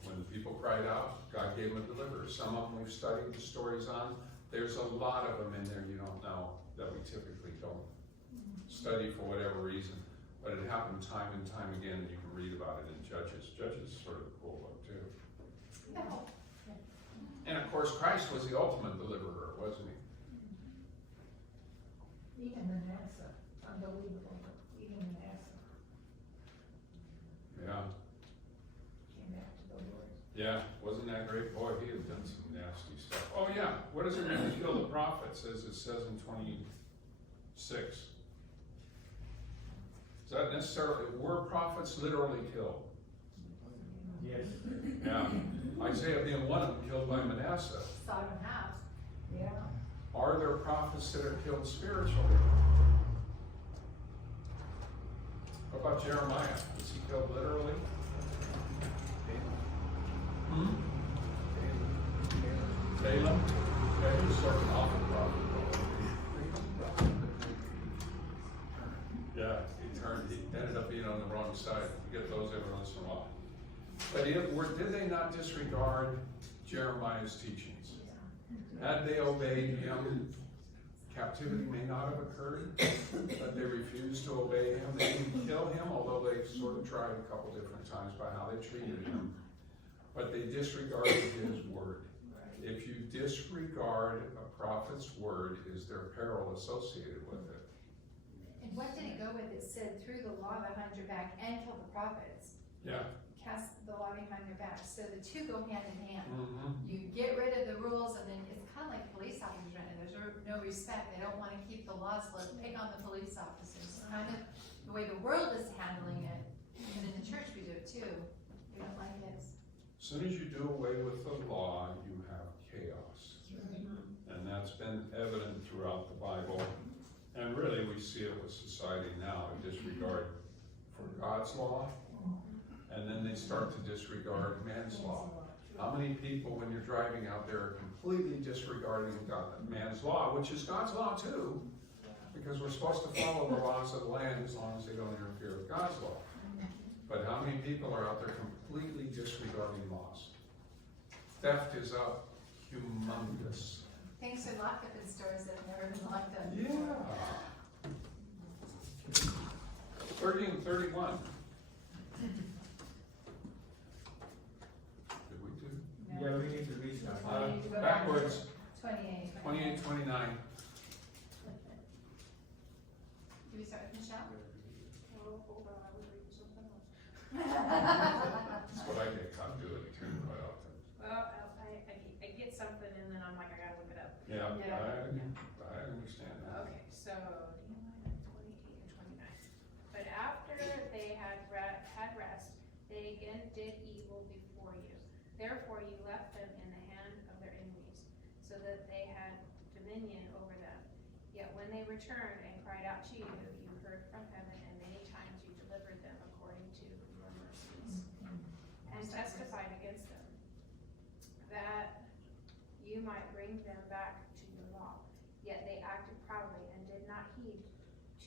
when the people cried out, God gave them a deliverer. Some of them we've studied the stories on. There's a lot of them in there you don't know that we typically don't study for whatever reason. But it happened time and time again, and you can read about it in Judges. Judges is sort of a cool book too. No. And of course, Christ was the ultimate deliverer, wasn't he? Even Manasseh, unbelievable, but even Manasseh Yeah. came back to the Lord. Yeah, wasn't that great? Boy, he had done some nasty stuff. Oh yeah, what does it mean to kill the prophets, as it says in 26? Is that necessarily, were prophets literally killed? Yes. Yeah. Isaiah being one of them, killed by Manasseh. Sodom House. Yeah. Are there prophets that are killed spiritually? What about Jeremiah? Was he killed literally? Balaam? Yeah, he was sort of an awful prophet. Yeah, he ended up being on the wrong side. You get those every once in a while. But did they not disregard Jeremiah's teachings? Had they obeyed him, captivity may not have occurred, but they refused to obey him. They didn't kill him, although they sort of tried a couple different times by how they treated him. But they disregarded his word. If you disregard a prophet's word, is there peril associated with it? And what did it go with? It said, through the law behind your back and kill the prophets. Yeah. Cast the law behind your back. So the two go hand in hand. Mm-hmm. You get rid of the rules, and then it's kind of like police officers, right? There's no respect. They don't want to keep the laws, so let's pick on the police officers. Kind of the way the world is handling it. And in the church, we do it too. We don't like it. As soon as you do away with the law, you have chaos. And that's been evident throughout the Bible. And really, we see it with society now, a disregard for God's law, and then they start to disregard man's law. How many people, when you're driving out there, are completely disregarding man's law, which is God's law too, because we're supposed to follow the laws of the land as long as they don't interfere with God's law. But how many people are out there completely disregarding laws? Theft is up humongous. Things are locked up in stores that have never been locked up before. Yeah. 30 and 31. Did we do? Yeah, we need to restart. We need to go back. Backwards. 28. 28, 29. Do we start with Michelle? Oh, hold on, I was reading something else. That's what I get caught doing too quite often. Well, I get something and then I'm like, I gotta look it up. Yeah, Yeah. I understand that. Okay, so Nehemiah 28 and 29. But after they had rest, they again did evil before you. Therefore you left them in the hand of their enemies, so that they had dominion over them. Yet when they returned and cried out to you, you heard from heaven, and many times you delivered them according to your mercies, and testified against them, that you might bring them back to your law. Yet they acted proudly and did not heed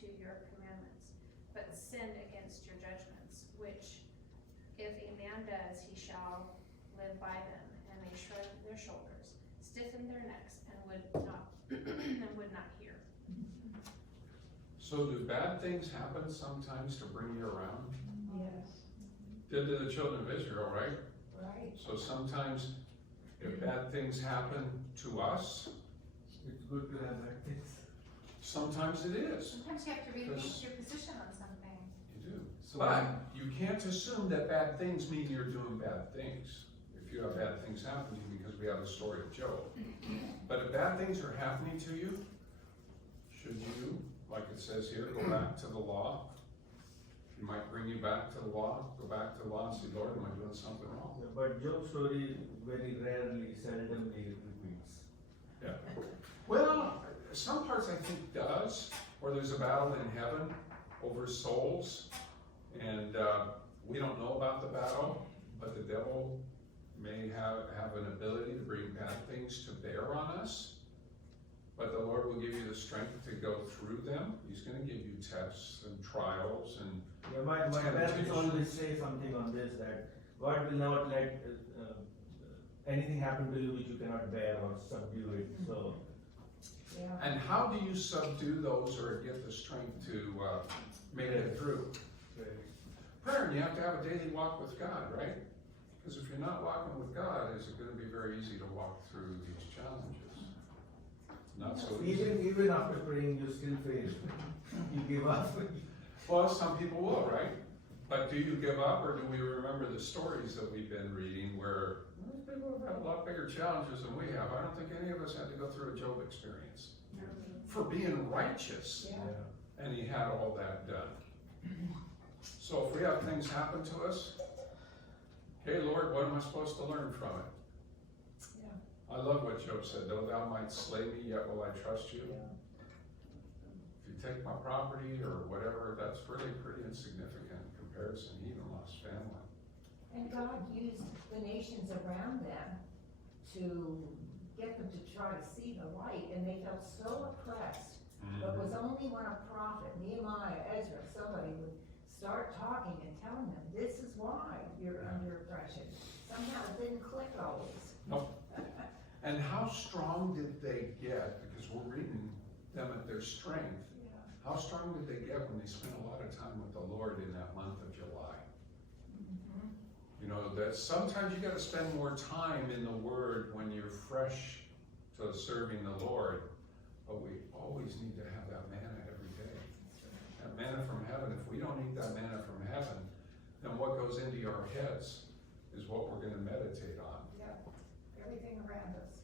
to your commandments, but sinned against your judgments, which if a man does, he shall live by them. And they shrugged their shoulders, stiffened their necks, and would not hear. So do bad things happen sometimes to bring you around? Yes. Did to the children of Israel, right? Right. So sometimes if bad things happen to us, It's good to have that things. sometimes it is. Sometimes you have to rethink Because- your position on something. You do. So But you can't assume that bad things mean you're doing bad things. If you have bad things happen to you, because we have the story of Job. But if bad things are happening to you, should you, like it says here, go back to the law? It might bring you back to the law, go back to the law and say, Lord, am I doing something wrong? Yeah, but Job's story very rarely, seldomly repeats. Yeah. Well, some parts I think does, where there's a battle in heaven over souls, and we don't know about the battle, but the devil may have an ability to bring bad things to bear on us. But the Lord will give you the strength to go through them. He's going to give you tests and trials and Yeah, my parents always say something on this, that God will not let anything happen to you which you cannot bear or subdue it, so. Yeah. And how do you subdue those or get the strength to make it through? Prayer, and you have to have a daily walk with God, right? Because if you're not walking with God, is it going to be very easy to walk through these challenges? Not so easy. Even after praying, you still fail. You give up. Well, some people will, right? But do you give up, or do we remember the stories that we've been reading where people have had a lot bigger challenges than we have? I don't think any of us had to go through a Job experience for being righteous. Yeah. And he had all that done. So if we have things happen to us, hey Lord, what am I supposed to learn from it? Yeah. I love what Job said, though thou might slay me, yet will I trust you. Yeah. If you take my property or whatever, that's really pretty insignificant in comparison. He even lost family. And God used the nations around them to get them to try to see the light, and they felt so oppressed. But it was only when a prophet, Nehemiah, Ezra, somebody would start talking and telling them, this is why you're under oppression. Somehow it didn't click always. Nope. And how strong did they get? Because we're reading them at their strength. Yeah. How strong did they get when they spent a lot of time with the Lord in that month of July? Mm-hmm. You know, that sometimes you got to spend more time in the Word when you're fresh to serving the Lord. But we always need to have that manna every day. That manna from heaven. If we don't eat that manna from heaven, then what goes into our heads is what we're going to meditate on. Yeah. Everything around us.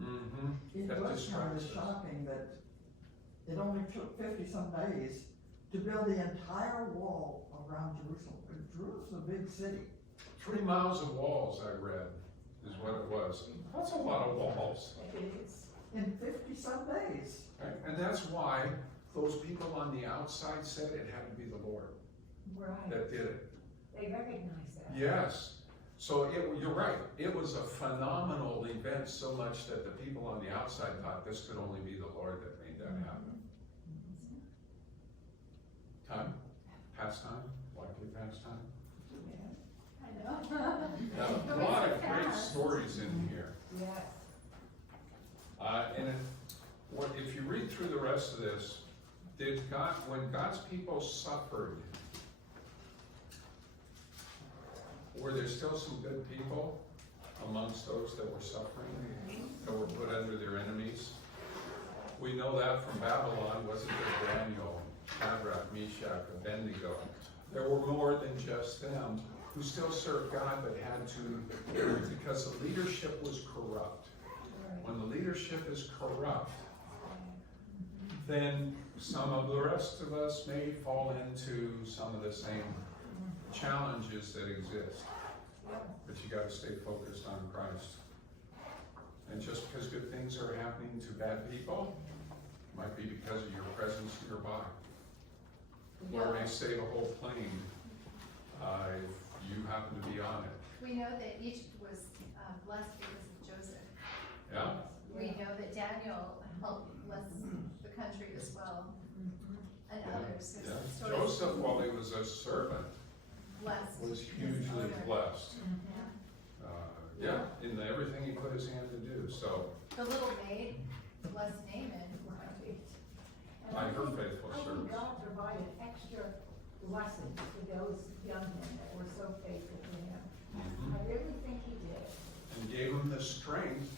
Mm-hmm. It That was kind of distracts us. shocking that it only took 50-some days to build the entire wall around Jerusalem. Jerusalem's a big city. 3 miles of walls, I read, is what it was. That's a lot of walls. It is. In 50-some days. Right? And that's why those people on the outside said it had to be the Lord Right. that did it. They recognize that. Yes. So you're right. It was a phenomenal event, so much that the people on the outside thought this could only be the Lord that made that happen. Time? Past time? Likely past time? I know. Now, a lot of great stories in here. Yes. And if you read through the rest of this, when God's people suffered, were there still some good people amongst those that were suffering, that were put under their enemies? We know that from Babylon, wasn't there Daniel, Shadrach, Meshach, Abednego, there were more than just them who still served God but had to, because the leadership was corrupt. When the leadership is corrupt, then some of the rest of us may fall into some of the same challenges that exist. But you gotta stay focused on Christ. And just because good things are happening to bad people, might be because of your presence nearby. Lord may save a whole plane if you happen to be on it. We know that Egypt was blessed because of Joseph. Yeah? We know that Daniel helped bless the country as well, and others. There's Yeah. stories Joseph, while he was a servant, blessed was his hugely owner. blessed. Yeah. Yeah, in everything he put his hand to do, so, The little maid blessed Naaman. And by her think- faithful I think service. God provided extra blessings for those young men that were so faithful to him. Mhm. I really think he did. And gave him the strength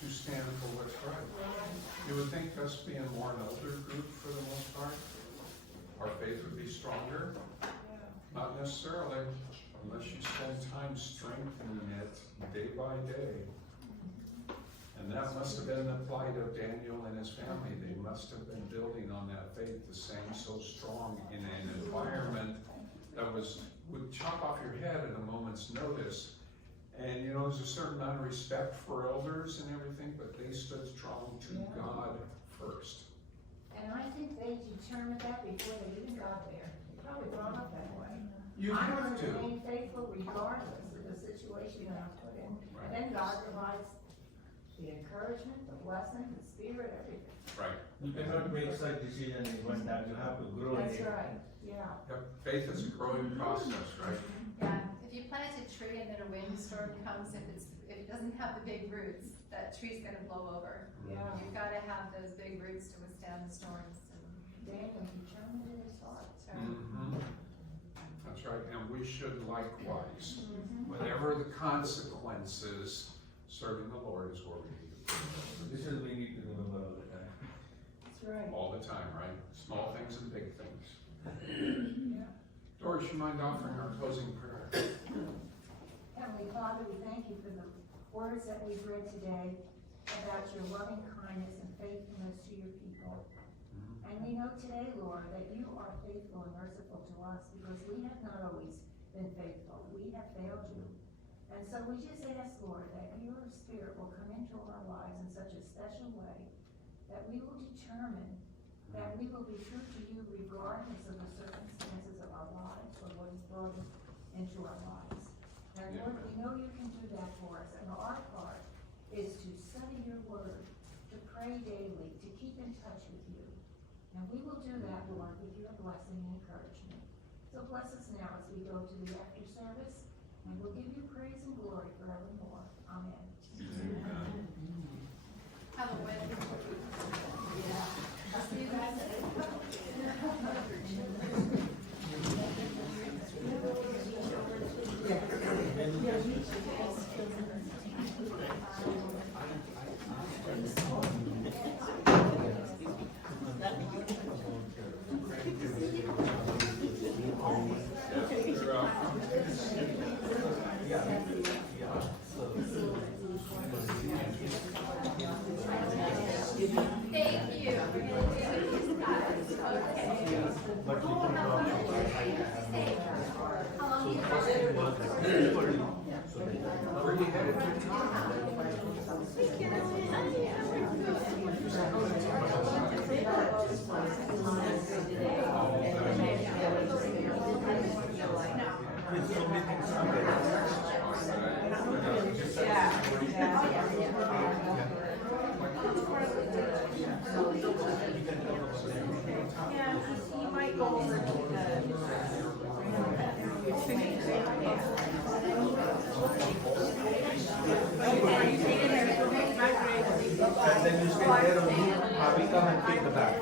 to stand for what's right. You would think us being more an older group for the most part, our faith would be stronger. Not necessarily, unless you spend time strengthening it day by day. And that must have been the plight of Daniel and his family. They must have been building on that faith, the same so strong in an environment that would chop off your head at a moment's notice. And you know, there's a certain amount of respect for elders and everything, but they stood strong to God first. And I think they determined that before they even got there. They probably brought up that way. You I'm have going to to. remain faithful regardless of the situation that I'm put in. Right. And then God provides the encouragement, the blessing, the spirit, everything. Right. You cannot make such decision in one time, you have to grow in That's it. right, yeah. Yep. Faith is a growing process, right? Yeah, if you plant a tree and then a windstorm comes, if it doesn't have the big roots, that tree's gonna blow over. Yeah. You've gotta have those big roots to withstand the storms and. Daniel determined in his heart. Mhm. That's right, and we should likewise, whatever the consequences, serving the Lord is where we need to be. This is we need to remember all the time. That's right. All the time, right? Small things and big things. Doris, you mind offering our closing prayer? Heavenly Father, we thank you for the words that we've read today about your loving kindness and faithfulness to your people. And we know today, Lord, that you are faithful and merciful to us because we have not always been faithful. We have failed you. And so we just ask, Lord, that your spirit will come into our lives in such a special way that we will determine that we will be true to you regardless of the circumstances of our lives or what is brought into our lives. And Lord, we know you can do that for us. And our part is to study your word, to pray daily, to keep in touch with you. And we will do that, Lord, with your blessing and encouragement. So bless us now as we go to the after service, and we'll give you praise and glory forevermore. Amen. Have a win. Yeah. See you guys. Thank you. We're gonna do these guys. Okay. But we Oh, can how talk fun. about Stay. How long you Where are you headed to? with so many things You might go over to and then you stay there only, we come and take the bag.